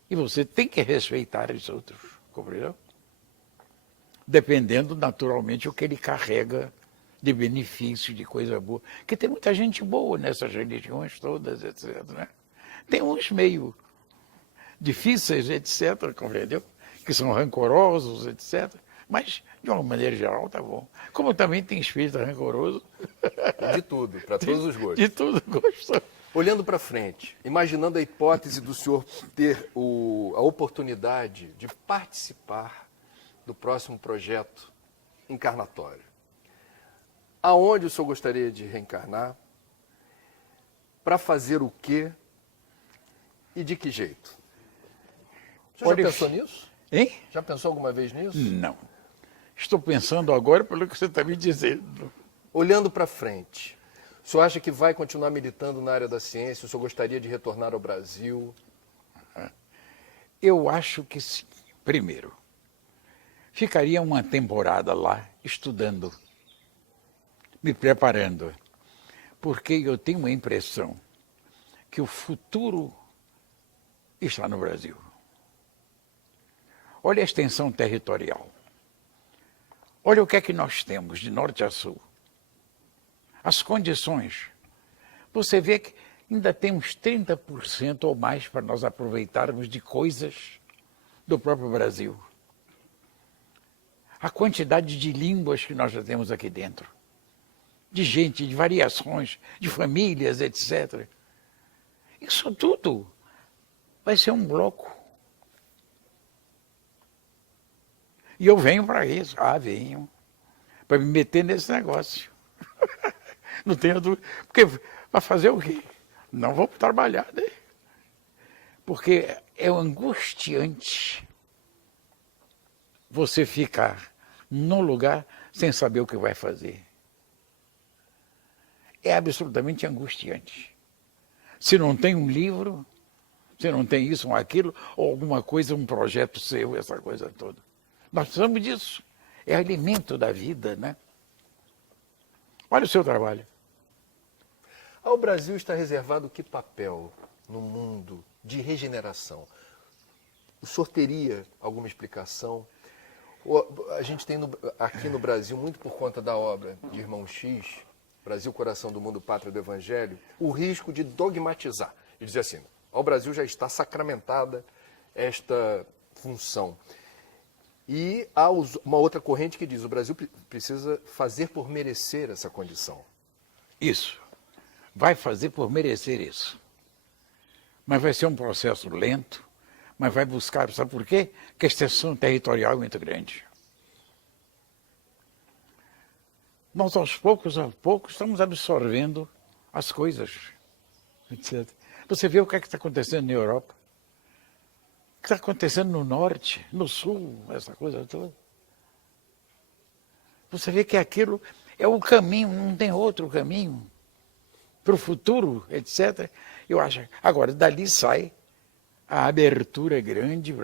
E você tem que respeitar os outros, compreendeu? Dependendo, naturalmente, o que ele carrega de benefício, de coisa boa. Porque tem muita gente boa nessas religiões todas, etc., né? Tem uns meio difíceis, etc., compreendeu? Que são rancorosos, etc., mas, de uma maneira geral, tá bom. Como também tem espírito rancoroso. De tudo, para todos os gostos. De tudo gosto. Olhando para frente, imaginando a hipótese do senhor ter a oportunidade de participar do próximo projeto encarnatório, aonde o senhor gostaria de reencarnar, para fazer o quê e de que jeito? O senhor já pensou nisso? Hein? Já pensou alguma vez nisso? Não. Estou pensando agora pelo que você está me dizendo. Olhando para frente, o senhor acha que vai continuar militando na área da ciência? O senhor gostaria de retornar ao Brasil? Eu acho que sim. Primeiro, ficaria uma temporada lá estudando, me preparando, porque eu tenho uma impressão que o futuro está no Brasil. Olha a extensão territorial. Olha o que é que nós temos de norte a sul. As condições. Você vê que ainda temos 30% ou mais para nós aproveitarmos de coisas do próprio Brasil. A quantidade de línguas que nós já temos aqui dentro. De gente, de variações, de famílias, etc. Isso tudo vai ser um bloco. E eu venho para isso. Venho. Para me meter nesse negócio. Não tenho dúvida. Porque vai fazer o quê? Não vou trabalhar, né? Porque é angustiante você ficar num lugar sem saber o que vai fazer. É absolutamente angustiante. Se não tem um livro, se não tem isso ou aquilo, ou alguma coisa, um projeto seu, essa coisa toda. Nós precisamos disso. É alimento da vida, né? Olha o seu trabalho. Ao Brasil está reservado que papel no mundo de regeneração? O senhor teria alguma explicação? A gente tem aqui no Brasil, muito por conta da obra de Irmão X, Brasil, Coração do Mundo, Pátria do Evangelho, o risco de dogmatizar, e dizer assim, ao Brasil já está sacramentada esta função. E há uma outra corrente que diz, o Brasil precisa fazer por merecer essa condição. Isso. Vai fazer por merecer isso. Mas vai ser um processo lento, mas vai buscar, sabe por quê? Porque a extensão territorial é muito grande. Nós, aos poucos, estamos absorvendo as coisas, etc. Você vê o que é que está acontecendo na Europa, o que está acontecendo no norte, no sul, essa coisa toda. Você vê que aquilo é o caminho, não tem outro caminho para o futuro, etc. Eu acho. Agora, dali sai a abertura grande,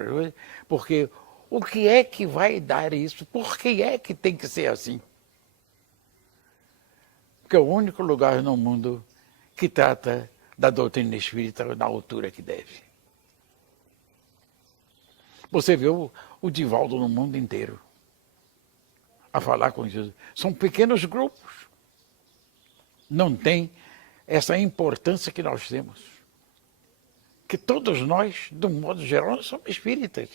porque o que é que vai dar isso? Por que é que tem que ser assim? Porque é o único lugar no mundo que trata da doutrina espírita na altura que deve. Você vê o Divaldo no mundo inteiro a falar com Jesus. São pequenos grupos. Não tem essa importância que nós temos. Que todos nós, de um modo geral, somos espíritas.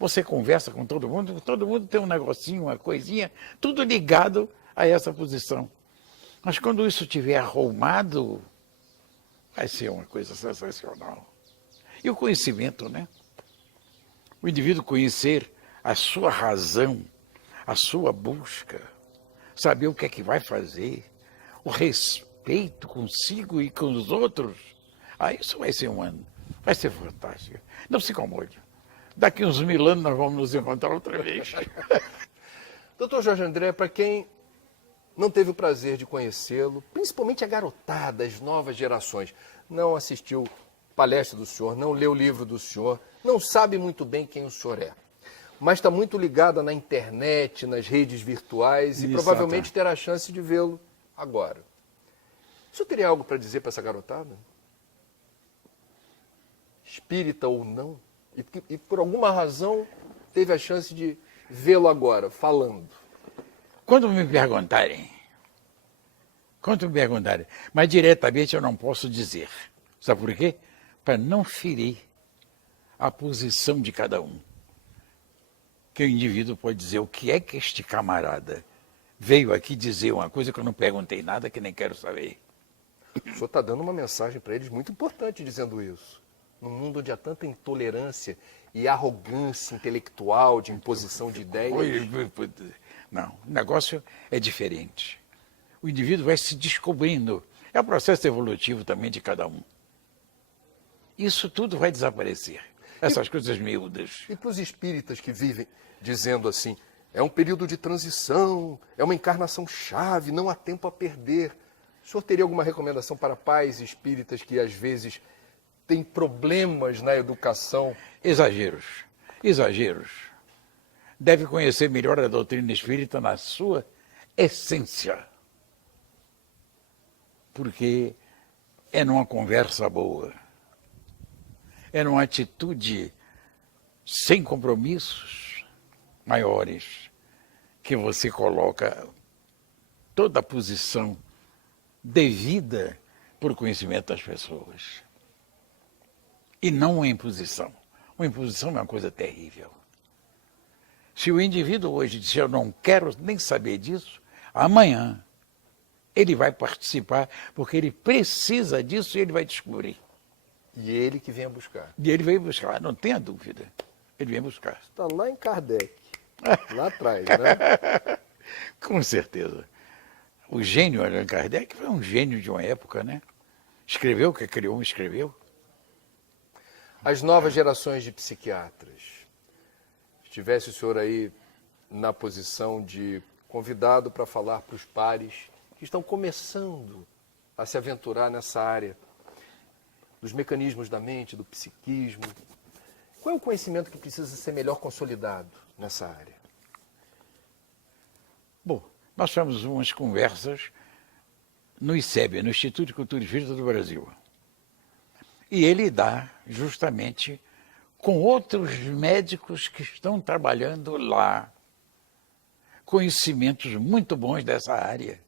Você conversa com todo mundo tem um negocinho, uma coisinha, tudo ligado a essa posição. Mas quando isso estiver arrumado, vai ser uma coisa sensacional. E o conhecimento, né? O indivíduo conhecer a sua razão, a sua busca, saber o que é que vai fazer, o respeito consigo e com os outros, isso vai ser fantástico. Não se incomode. Daqui uns 1000 anos nós vamos nos encontrar outra vez. Doutor Jorge André, para quem não teve o prazer de conhecê-lo, principalmente a garotada, as novas gerações, não assistiu palestra do senhor, não leu o livro do senhor, não sabe muito bem quem o senhor é, mas está muito ligada na internet, nas redes virtuais e provavelmente terá a chance de vê-lo agora. O senhor teria algo para dizer para essa garotada? Espírita ou não? E por alguma razão teve a chance de vê-lo agora, falando. Quando me perguntarem, mas diretamente eu não posso dizer. Sabe por quê? Para não ferir a posição de cada um. Que o indivíduo pode dizer o que é que este camarada veio aqui dizer uma coisa que eu não perguntei nada, que nem quero saber. O senhor está dando uma mensagem para eles muito importante dizendo isso. Num mundo onde há tanta intolerância e arrogância intelectual, de imposição de ideias. Não, o negócio é diferente. O indivíduo vai se descobrindo. É o processo evolutivo também de cada um. Isso tudo vai desaparecer. Essas coisas miúdas. E para os espíritas que vivem dizendo assim, é um período de transição, é uma encarnação chave, não há tempo a perder. O senhor teria alguma recomendação para pais espíritas que às vezes têm problemas na educação? Exageros. Deve conhecer melhor a doutrina espírita na sua essência. Porque é numa conversa boa, é numa atitude sem compromissos maiores que você coloca toda a posição devida por conhecimento das pessoas. E não uma imposição. Uma imposição é uma coisa terrível. Se o indivíduo hoje disser eu não quero nem saber disso, amanhã ele vai participar, porque ele precisa disso e ele vai descobrir. E ele que vem buscar. E ele vem buscar, não tenha dúvida. Ele vem buscar. Está lá em Kardec, lá atrás, né? Com certeza. O gênio Allan Kardec foi um gênio de uma época, né? Escreveu o que criou, escreveu. As novas gerações de psiquiatras. Estivesse o senhor aí na posição de convidado para falar para os pares que estão começando a se aventurar nessa área dos mecanismos da mente, do psiquismo. Qual é o conhecimento que precisa ser melhor consolidado nessa área? Bom, nós tivemos umas conversas no ICEB, no Instituto de Cultura Espírita do Brasil. E ele dá justamente com outros médicos que estão trabalhando lá, conhecimentos muito bons dessa área.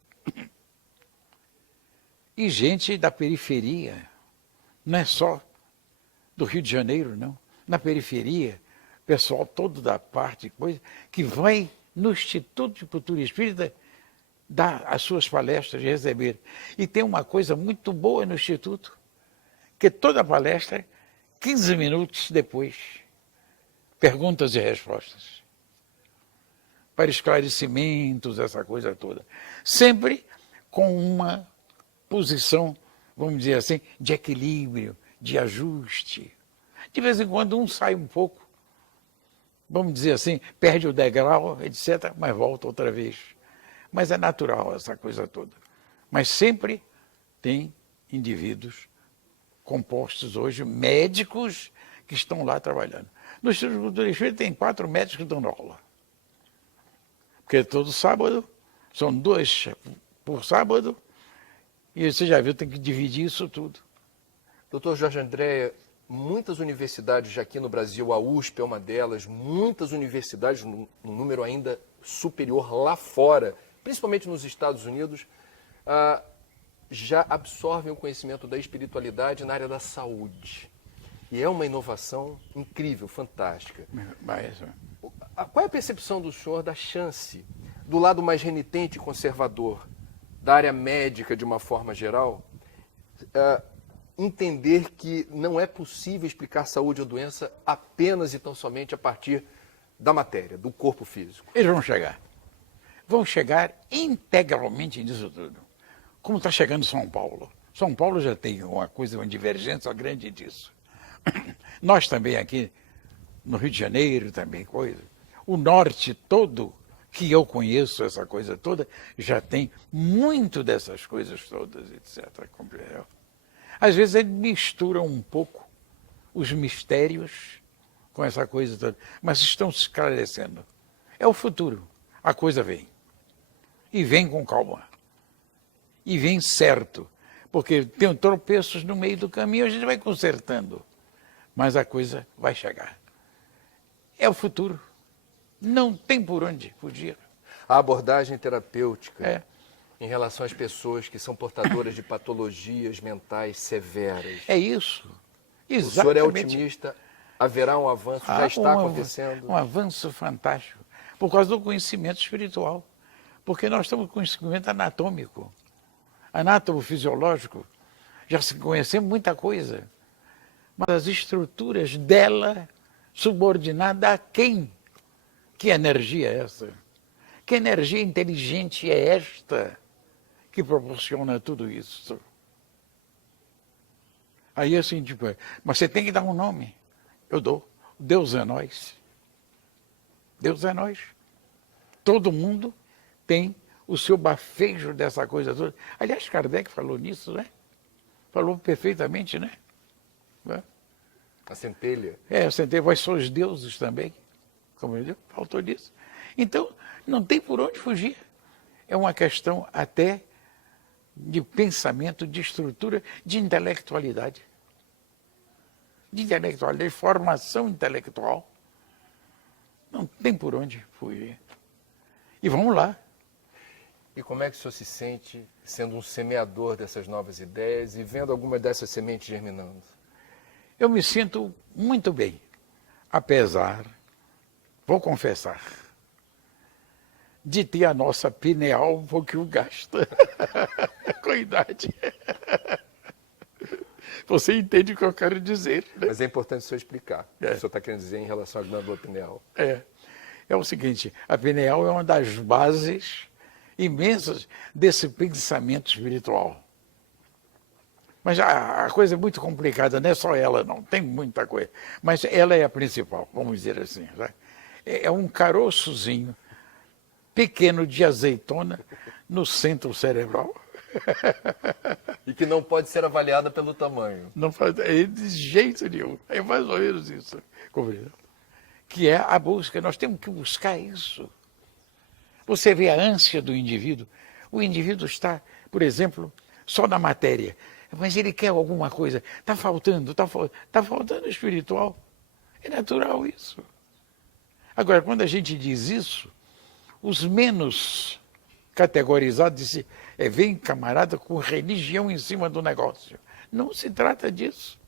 E gente da periferia, não é só do Rio de Janeiro, não. Na periferia, pessoal todo da parte, coisa, que vai no Instituto de Cultura Espírita dar as suas palestras e receber. E tem uma coisa muito boa no Instituto, que toda palestra, 15 minutos depois, perguntas e respostas. Para esclarecimentos, essa coisa toda. Sempre com uma posição, vamos dizer assim, de equilíbrio, de ajuste. De vez em quando um sai um pouco, vamos dizer assim, perde o degrau, etc., mas volta outra vez. Mas é natural essa coisa toda. Mas sempre tem indivíduos compostos hoje, médicos, que estão lá trabalhando. No Instituto de Cultura Espírita tem 4 médicos dando aula. Porque todo sábado, são 2 por sábado, e você já viu, tem que dividir isso tudo. Doutor Jorge Andréa, muitas universidades já aqui no Brasil, a USP é uma delas, muitas universidades, num número ainda superior lá fora, principalmente nos Estados Unidos, já absorvem o conhecimento da espiritualidade na área da saúde. E é uma inovação incrível, fantástica. Mas, qual é a percepção do senhor da chance, do lado mais renitente e conservador, da área médica de uma forma geral, entender que não é possível explicar saúde ou doença apenas e tão somente a partir da matéria, do corpo físico? eles vão chegar. Vão chegar integralmente nisso tudo. Como está chegando São Paulo. São Paulo já tem uma coisa, uma divergência grande disso. Nós também aqui, no Rio de Janeiro, também coisa. O norte todo, que eu conheço, essa coisa toda, já tem muito dessas coisas todas, etc. Compreendeu? Às vezes ele mistura um pouco os mistérios com essa coisa toda, mas estão se esclarecendo. É o futuro. A coisa vem. E vem com calma. E vem certo. Porque tem tropeços no meio do caminho, a gente vai consertando. Mas a coisa vai chegar. É o futuro. Não tem por onde fugir. A abordagem terapêutica É. em relação às pessoas que são portadoras de patologias mentais severas. É isso. O senhor é Exatamente. otimista? Haverá um avanço? Já está acontecendo? Um avanço fantástico. Por causa do conhecimento espiritual. Porque nós estamos com conhecimento anatômico. Anatomo-fisiológico. Já se conhecemos muita coisa. Mas as estruturas dela, subordinada a quem? Que energia é essa? Que energia inteligente é esta que proporciona tudo isso? Aí assim, tipo, mas você tem que dar um nome. Eu dou. Deus é nós. Deus é nós. Todo mundo tem o seu bafejo dessa coisa toda. Aliás, Kardec falou nisso, né? Falou perfeitamente, né? A centelha? Eu sentei, vós sois os deuses também. Compreendeu? Faltou disso. Então, não tem por onde fugir. É uma questão até de pensamento, de estrutura, de intelectualidade. De intelectualidade, de formação intelectual. Não tem por onde fugir. E vamos lá. E como é que o senhor se sente sendo um semeador dessas novas ideias e vendo algumas dessas sementes germinando? Eu me sinto muito bem, apesar, vou confessar, de ter a nossa pineal um pouquinho gasta com a idade. Você entende o que eu quero dizer, né? Mas é importante o senhor explicar o que o senhor está querendo dizer em relação à glândula pineal. É o seguinte, a pineal é uma das bases imensas desse pensamento espiritual. Mas a coisa é muito complicada, não é só ela não, tem muita coisa. Mas ela é a principal, vamos dizer assim. Né? É um caroçozinho pequeno de azeitona no centro cerebral. E que não pode ser avaliada pelo tamanho. Não faz de jeito nenhum. É mais ou menos isso. Compreendeu? Que é a busca. Nós temos que buscar isso. Você vê a ânsia do indivíduo. O indivíduo está, por exemplo, só na matéria. Mas ele quer alguma coisa. Está faltando espiritual. É natural isso. Agora, quando a gente diz isso, os menos categorizados dizem, vem camarada com religião em cima do negócio. Não se trata disso.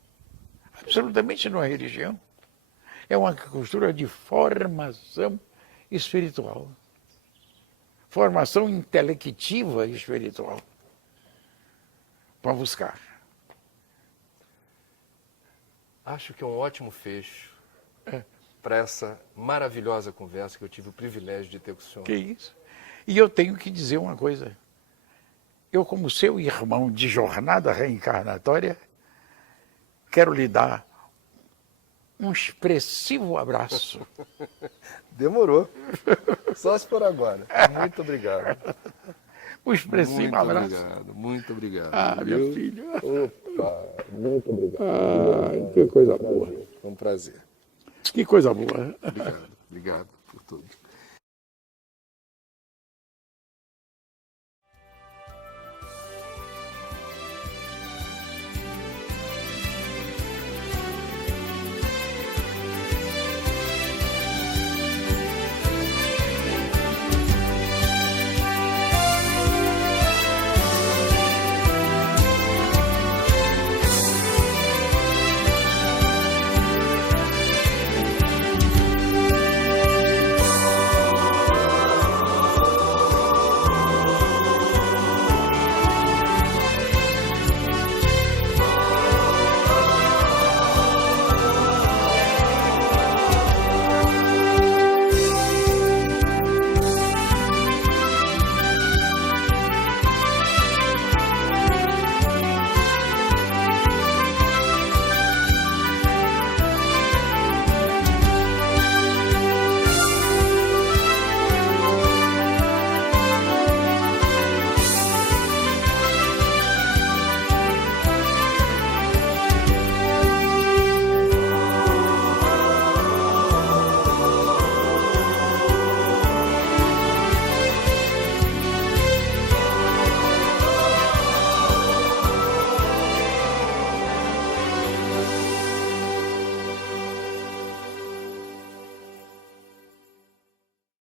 Absolutamente não é religião. É uma cultura de formação espiritual. Formação intelectiva e espiritual. Para buscar. Acho que é um ótimo fecho para essa maravilhosa conversa que eu tive o privilégio de ter com o senhor. Que isso? E eu tenho que dizer uma coisa. Eu, como seu irmão de jornada reencarnatória, quero lhe dar um expressivo abraço. Demorou. Só se por agora. Muito obrigado. Um expressivo Muito abraço. obrigado, muito obrigado. Ah, minha Viu? filha. Opa, muito obrigado. Ah, que coisa boa. Foi um prazer. Que coisa boa. Obrigado, obrigado por tudo.